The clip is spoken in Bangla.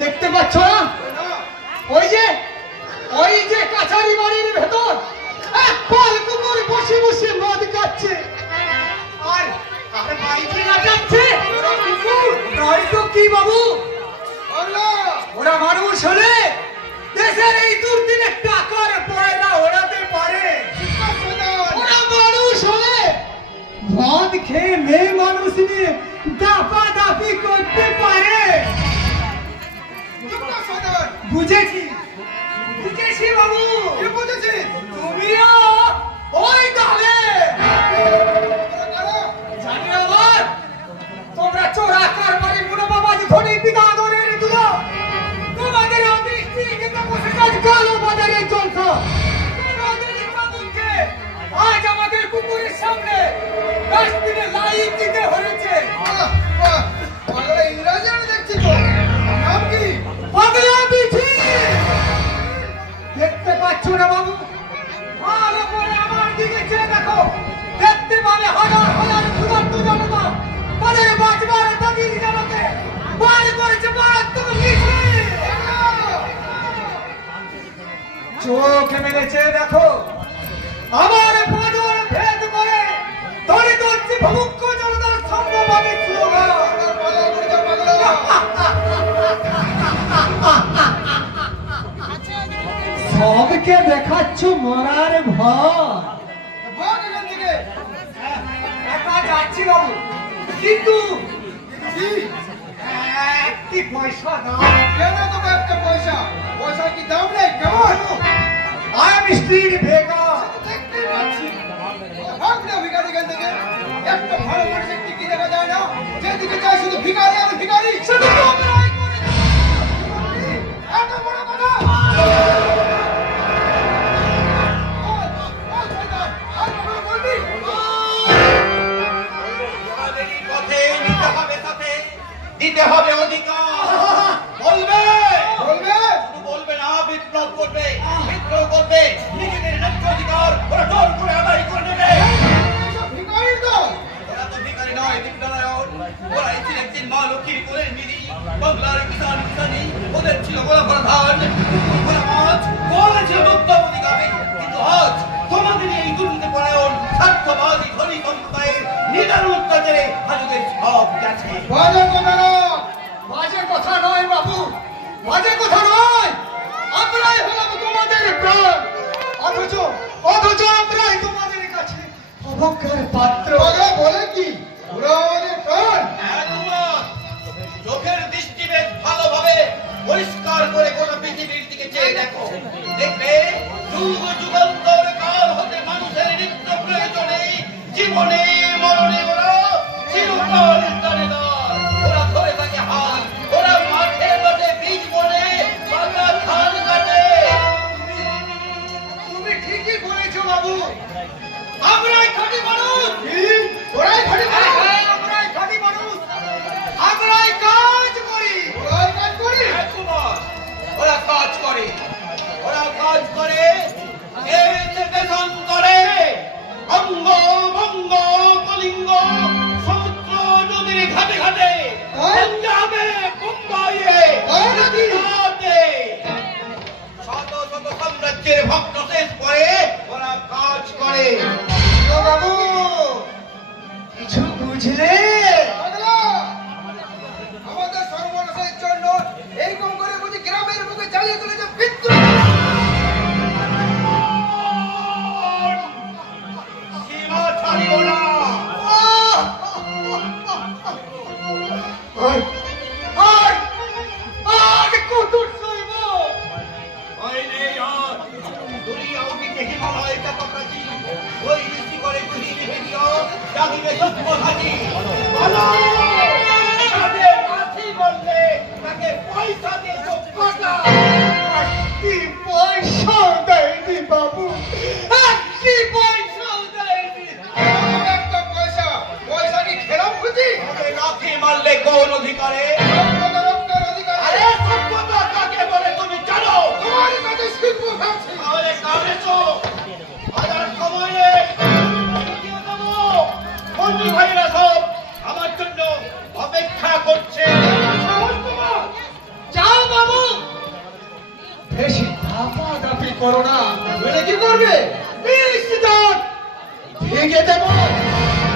দেখতে পাচ্ছ না? ওই যে কাছারি বাড়ির ভেতর এক পাল কুকুর বসে বসে মদ খাচ্ছে। আর বাইরে লাগাচ্ছে ওরা কুকুর নয় তো কি বাবু? ওরা মানুষ হলে দেশের এই দুর্দিনে টাকার পয়লা ওড়াতে পারে। ওরা মানুষ হলে মদ খেয়ে মেয়ে মানুষ নিয়ে দাপাদাপি করতে পারে। বুঝেছি বুঝেছি বাবু, বুঝেছি। তুমিও ওই দলে জানি আমার তোমরা চোরা কারবারি মুনাফাবাজ ধনী বিদাদরের দুলো। তোমাদের অদৃষ্টি কিন্তু বসে কাজ কালো বাজারে চলছ। তোমাদের কানুনকে আজ আমাদের কুকুরের সামনে ডাস্টবিনে লাইন দিতে হয়েছে। ইংরাজি আমি দেখছি তো। নাম কি? পাগলা বিঠি। দেখতে পাচ্ছ না বাবু? ভালো করে আমার দিকে চেয়ে দেখো। দেখতে পাবে হাজার হাজার ক্ষুধার্ত জনতা তাদের বাঁচবার দাবির জানাতে বার করেছে মারাত্মক মিছিল। চোখ মেলে চেয়ে দেখো, আমার পাঁজর ভেদ করে দলিত হচ্ছে ভুক্ষ জনতার সম্ভবাদী স্লোগান। সবকে দেখাচ্ছ মরার ভয়। একা যাচ্ছি বাবু, কিন্তু একটি পয়সা দাও। কেন তোমার একটা পয়সা? পয়সা কি দাম নেই? কেমন? আই এম স্ট্রিট বেকার। দেখতে পাচ্ছি ভাগ না ভিখারি গান থেকে। একটা ভালো মানুষের কি দেখা যায় না? যেদিকে চাই শুধু ভিখারি আর ভিখারি। শুধু তোমরাই করে এত বড় কথা। দিতে হবে অধিকার। বলবে বলবে শুধু বলবে না, বিপ্লব করবে। বিপ্লব করবে, নিজেদের ন্যায্য অধিকার ওরা জোর করে আদায় করে নেবে। ওরা তো ভিখারি নয়, বিপ্লবায়ন। ওরা ছিল একদিন মা লক্ষ্মীর কোলের মিনি। বাংলার কিষান কিষানি, ওদের ছিল গোলা ভরা ধান, গোলা মাছ, গোলা ছিল দুগ্ধবতী গাভী। কিন্তু আজ তোমাদের এই দুর্নীতি পরায়ণ স্বার্থবাদী ধনী সম্প্রদায়ের নিদান অত্যাচারে আজকের সব গেছে। বাজে কথা নয় বাবু, বাজে কথা নয়। আমরাই হলাম তোমাদের প্রাণ, অথচ আমরাই তোমাদের কাছে অবজ্ঞার পাত্র। বলে কি ওরা আমাদের প্রাণ? চোখের দৃষ্টি বেশ ভালোভাবে পরিষ্কার করে গোটা পৃথিবীর দিকে চেয়ে দেখো। দেখবে যুগ যুগান্তর কাল হতে মানুষের নিত্য প্রয়োজনে জীবনে মরণে ওরা চিরকাল দাঁড়িদার। ওরা ধরে থাকে হাল, ওরা মাঠে মাঠে বীজ বনে পাতা ধান কাটে। তুমি ঠিকই বলেছো বাবু। আমরাই খাঁটি মানুষ। ওরাই খাঁটি মানুষ। আমরাই খাঁটি মানুষ। আমরাই কাজ করি। ওরাই কাজ করি। ওরা কাজ করে, ওরা কাজ করে, এতে বেতন করে। অঙ্গ ভঙ্গ কলিঙ্গ সমুদ্র নদীর ঘাটে ঘাটে, পাঞ্জাবে মুম্বাইয়ে গুজরাটে শত শত সাম্রাজ্যের ভক্ত শেষ করে ওরা কাজ করে। বাবু কিছু বুঝলে? আমাদের সর্বনাশের জন্য এইরকম করে বুঝি গ্রামের বুকে জ্বালিয়ে তুলেছে বিদ্রোহ। সীমা ছাড়িও না। আর কত সইব? আইনে আর দুনিয়া উঠিতে হিমালয় কাপাকাছি, ওই ঋষি করে ঘুরি ভিডিও জাগিবে সত্য হাজি। বলো তাকে মাছি বললে তাকে পয়সা দিয়ে চোখ কাটা। কি পয়সা দেয়নি বাবু, একটি পয়সা দেয়নি। একটা পয়সা পয়সা কি খেলাম খুঁজি? লাথি মারলে কোন অধিকারে? আরে সভ্যতা কাকে বলে তুমি জানো? তোমার কাছে শিল্প আছে। তাহলে কামেছো হাজার সময় নেই। বন্ধু ভাইরা সব আমার জন্য অপেক্ষা করছে। যাও করো না। বলে কি করবে? নিশ্চিত ভেঙে দেবো।